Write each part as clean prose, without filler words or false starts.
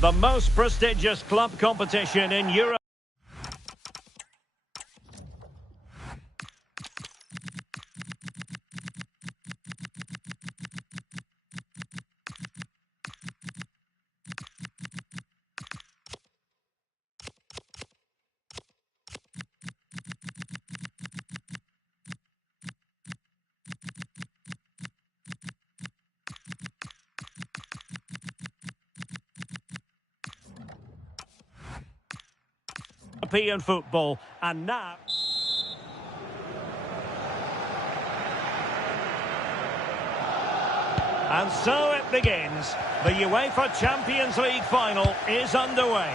The most prestigious club competition in Europe. European football, and now and so it begins. The UEFA Champions League final is underway,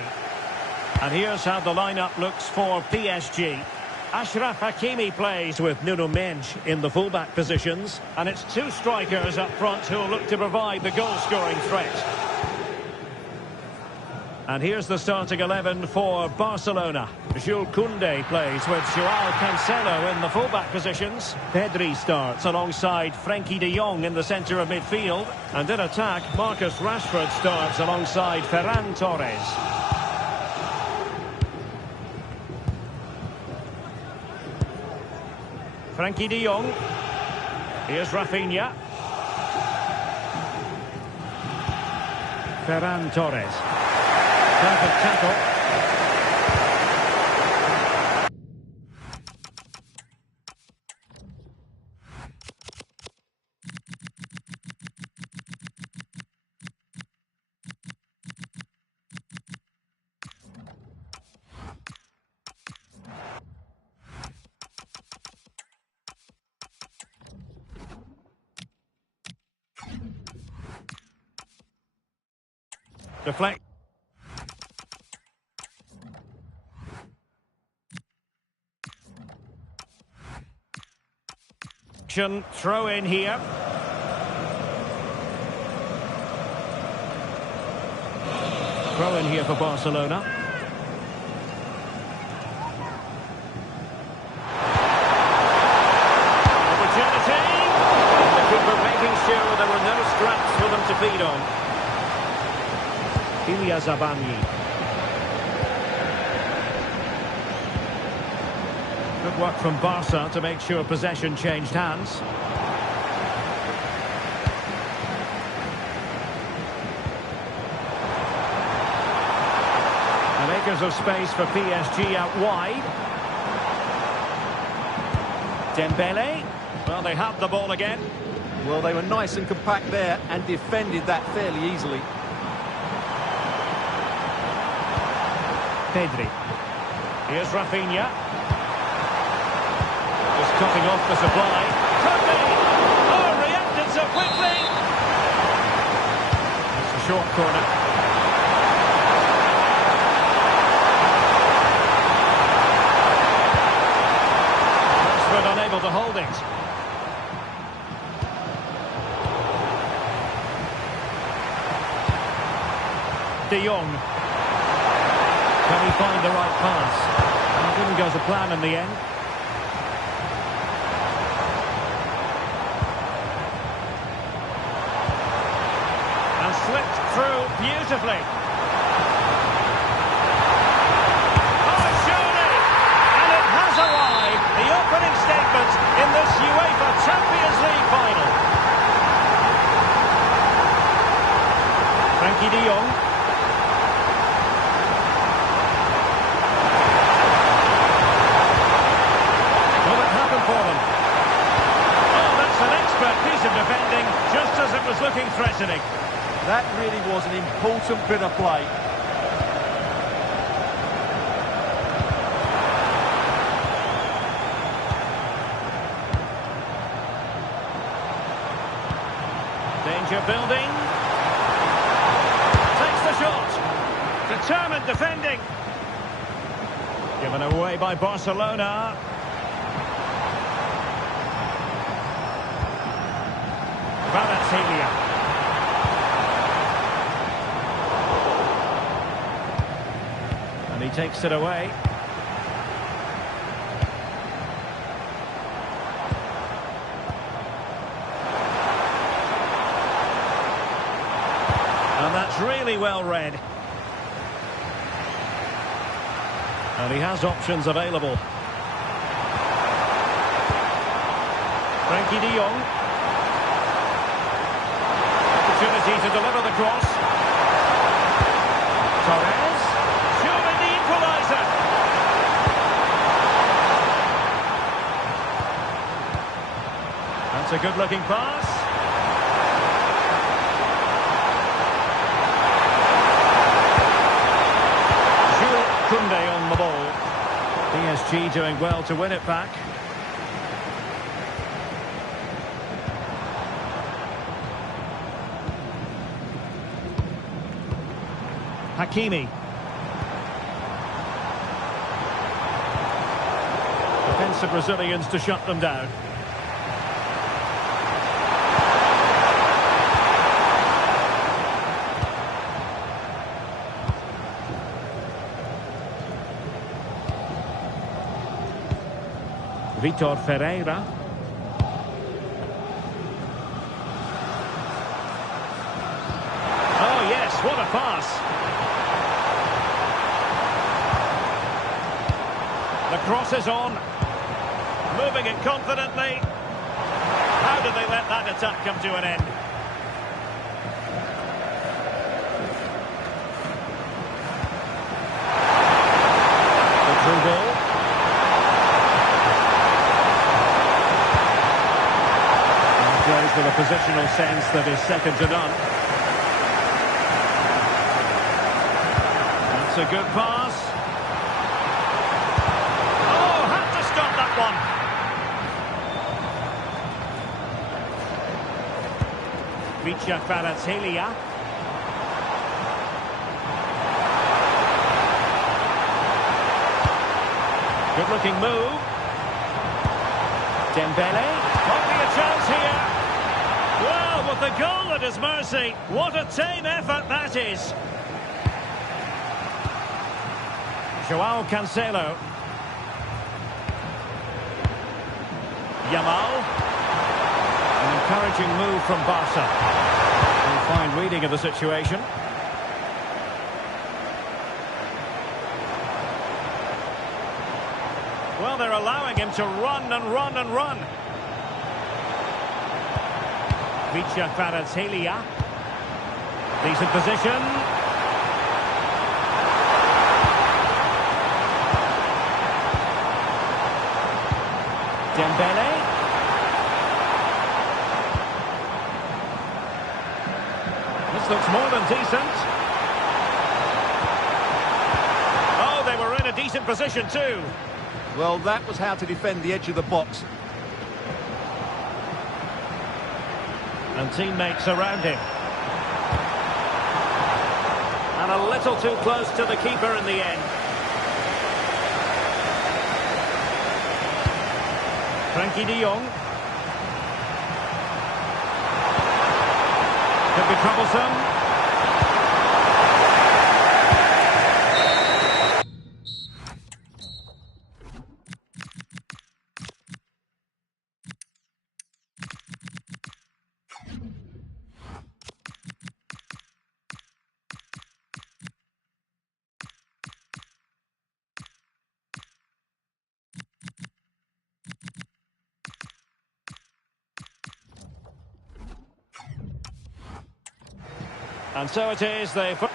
and here's how the lineup looks for PSG. Achraf Hakimi plays with Nuno Mendes in the fullback positions, and it's two strikers up front who will look to provide the goal-scoring threat. And here's the starting 11 for Barcelona. Jules Koundé plays with Joao Cancelo in the fullback positions. Pedri starts alongside Frenkie de Jong in the centre of midfield. And in attack, Marcus Rashford starts alongside Ferran Torres. Frenkie de Jong. Here's Rafinha. Ferran Torres. Perfect tackle. Deflect. Throw in here. Throw in here for Barcelona. Opportunity. The keeper making sure there were no scraps for them to feed on. Ilya Zabani. Good work from Barca to make sure possession changed hands. And acres of space for PSG out wide. Dembele. Well, they have the ball again. Well, they were nice and compact there and defended that fairly easily. Pedri. Here's Rafinha. Just cutting off the supply. Could be! Oh, reacted so quickly! It's a short corner. Rashford unable to hold it. De Jong. Can he find the right pass? It didn't go to plan in the end. Slipped through beautifully. Oh, surely! And it has arrived. The opening statement in this UEFA Champions League final. Frenkie de Jong. Will it happen for them? Oh, that's an expert piece of defending, just as it was looking threatening. That really was an important bit of play. Danger building. Takes the shot. Determined defending. Given away by Barcelona. Kvaratskhelia. And he takes it away. And that's really well read. And he has options available. Frankie de Jong. Opportunity to deliver the cross. Torres. Showing the equaliser. That's a good-looking pass. Kunde on the ball. PSG doing well to win it back. Hakimi. Defensive Brazilians to shut them down. Vitor Ferreira. Oh yes, what a pass. The cross is on. Moving it confidently. How did they let that attack come to an end? The through ball. With a positional sense that is second to none. That's a good pass. Oh, had to stop that one. Vicha Kvaratskhelia. Good-looking move. Dembele. Might be a chance here. Well, with the goal at his mercy, what a tame effort that is. Joao Cancelo. Yamal. An encouraging move from Barca. A fine reading of the situation. Well, they're allowing him to run and run and run. Vicha Kvaratskhelia. Decent position. Dembele. This looks more than decent. Oh, they were in a decent position too. Well, that was how to defend the edge of the box. And teammates around him. And a little too close to the keeper in the end. Frankie de Jong. Could be troublesome. And so it is, they... So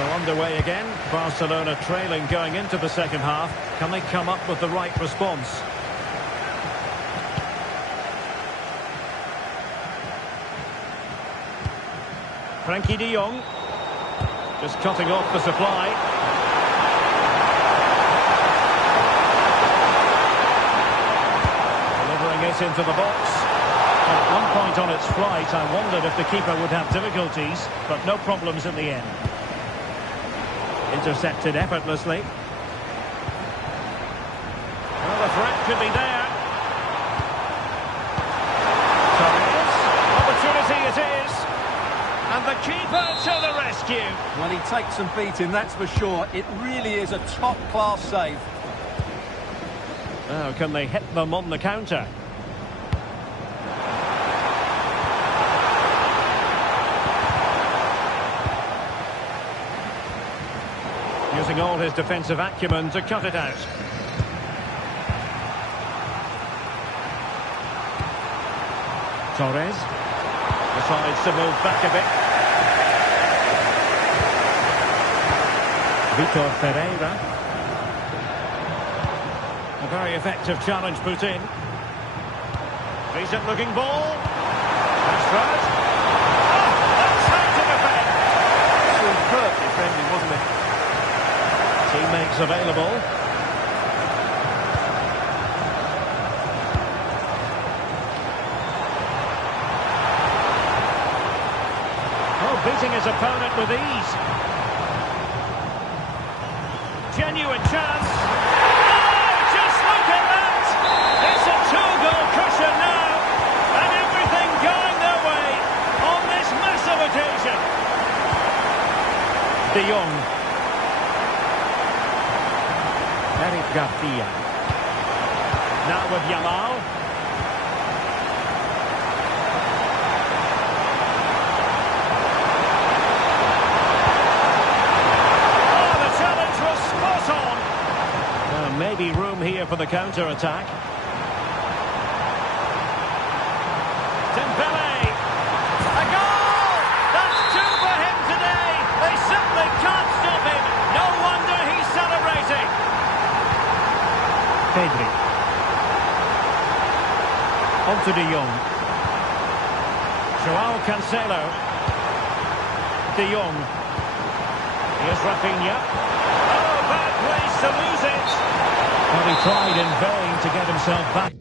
underway again, Barcelona trailing going into the second half. Can they come up with the right response? Frankie de Jong, just cutting off the supply. It into the box. At one point on its flight, I wondered if the keeper would have difficulties, but no problems in the end. Intercepted effortlessly. Well, the threat could be there. Torres. Opportunity it is. And the keeper to the rescue. Well, he takes some beating, that's for sure. It really is a top-class save. Now, can they hit them on the counter? Using all his defensive acumen to cut it out. Torres decides to move back a bit. Vitor Ferreira. A very effective challenge put in. Decent looking ball. That's right. Oh, that's how to defend. Superb defending, wasn't it? Teammates available. Oh, beating his opponent with ease. Genuine chance. Oh, just look at that! It's a two-goal cushion now, and everything going their way on this massive occasion. De Jong. Eric Garcia. Now with Yamal. Maybe room here for the counter-attack. Dembele! A goal! That's two for him today! They simply can't stop him! No wonder he's celebrating! Pedri. On to De Jong. Joao Cancelo. De Jong. Here's Rafinha. Oh, bad place to lose it! Well, he tried in vain to get himself back.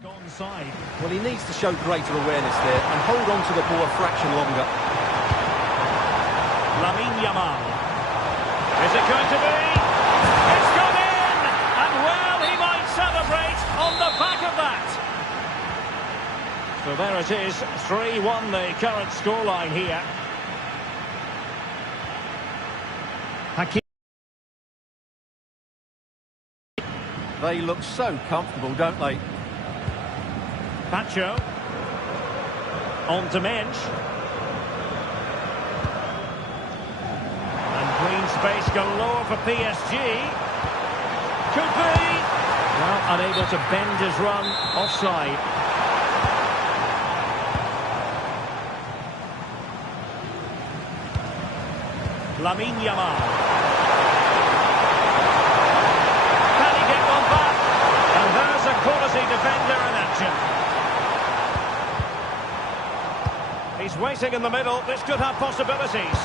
Onside. Well, he needs to show greater awareness there and hold on to the ball a fraction longer. Lamine Yamal. Is it going to be? It's gone in! And well, he might celebrate on the back of that. So there it is, 3-1 the current scoreline here. Hakim. They look so comfortable, don't they? Pacho. On to Mensch. And clean space galore for PSG. Could be. Well, unable to bend his run. Offside. Lamine Yamal. Can he get one back? And there's a quality defender in action. He's waiting in the middle. This could have possibilities.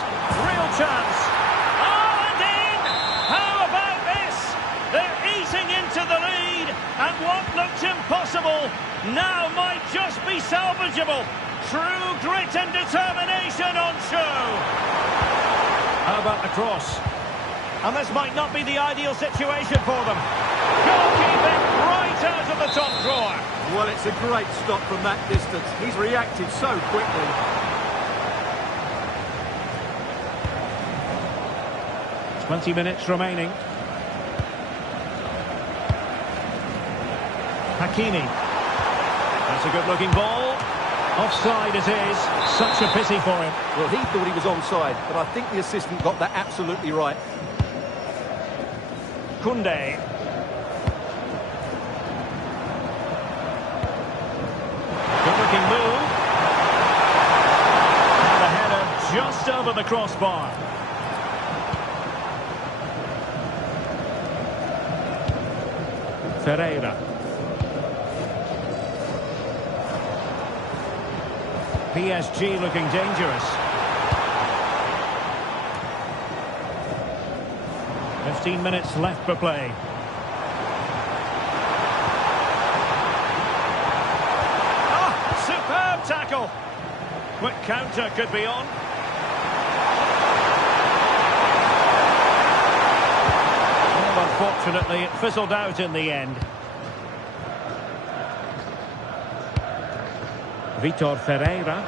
Real chance. Oh, and in! How about this? They're eating into the lead. And what looked impossible now might just be salvageable. True grit and determination on show. How about the cross? And this might not be the ideal situation for them. Goalkeeping right out of the top drawer. Well, it's a great stop from that distance. He's reacted so quickly. 20 minutes remaining. Hakimi. That's a good-looking ball. Offside it is. Such a pity for him. Well, he thought he was onside, but I think the assistant got that absolutely right. Koundé. Good-looking move. And the header just over. over the crossbar. Ferreira. PSG looking dangerous. 15 minutes left for play. Superb tackle. Quick counter could be on. Well, unfortunately, it fizzled out in the end. Vitor Ferreira.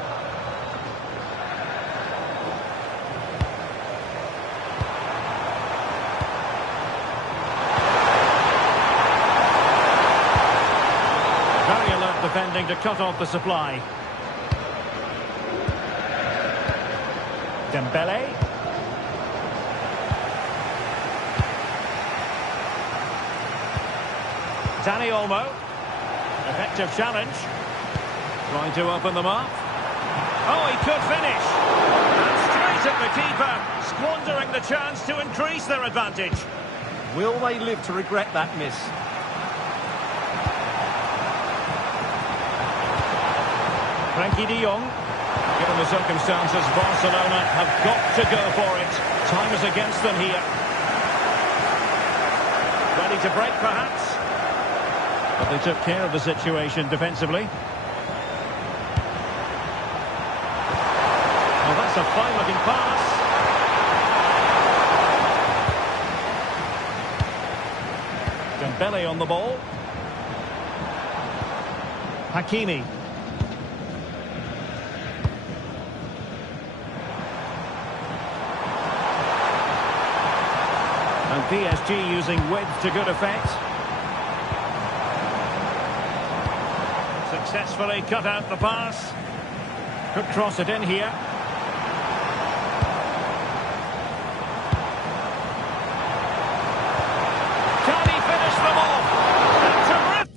Very alert defending to cut off the supply. Dembele. Dani Olmo. Effective challenge. Trying to open them up. Oh, he could finish. And straight at the keeper, squandering the chance to increase their advantage. Will they live to regret that miss? Frankie de Jong. Given the circumstances, Barcelona have got to go for it. Time is against them here. Ready to break, perhaps? But they took care of the situation defensively. Well, that's a fine-looking pass. Dembele on the ball. Hakimi. And PSG using width to good effect. Successfully cut out the pass. Could cross it in here. Can he finish them off? Terrific!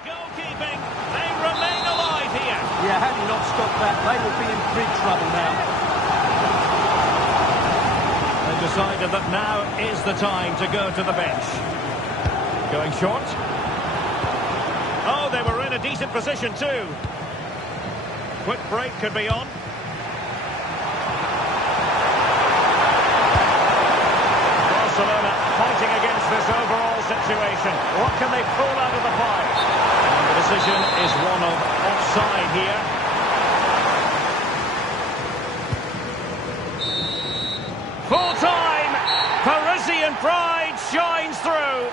Goalkeeping, they remain alive here. Yeah, had he not stopped that, they would be in big trouble now. They decided that now is the time to go to the bench. Going short. Oh, they were in a decent position too. Quick break could be on. Barcelona fighting against this overall situation. What can they pull out of the fight? And the decision is one of offside here. Full time! Parisian pride shines through.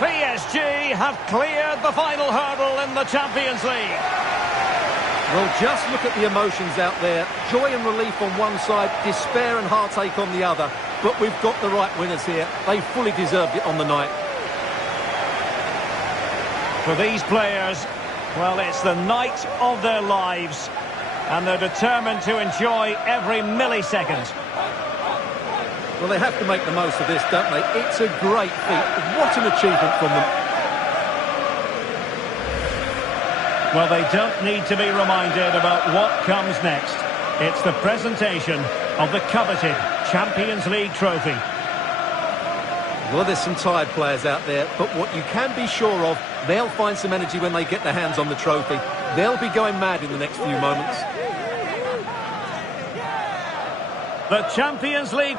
PSG have cleared the final hurdle in the Champions League. Well, just look at the emotions out there. Joy and relief on one side, despair and heartache on the other. But we've got the right winners here. They fully deserved it on the night. For these players, well, it's the night of their lives. And they're determined to enjoy every millisecond. Well, they have to make the most of this, don't they? It's a great feat. What an achievement from them. Well, they don't need to be reminded about what comes next. It's the presentation of the coveted Champions League trophy. Well, there's some tired players out there, but what you can be sure of, they'll find some energy when they get their hands on the trophy. They'll be going mad in the next few moments. The Champions League...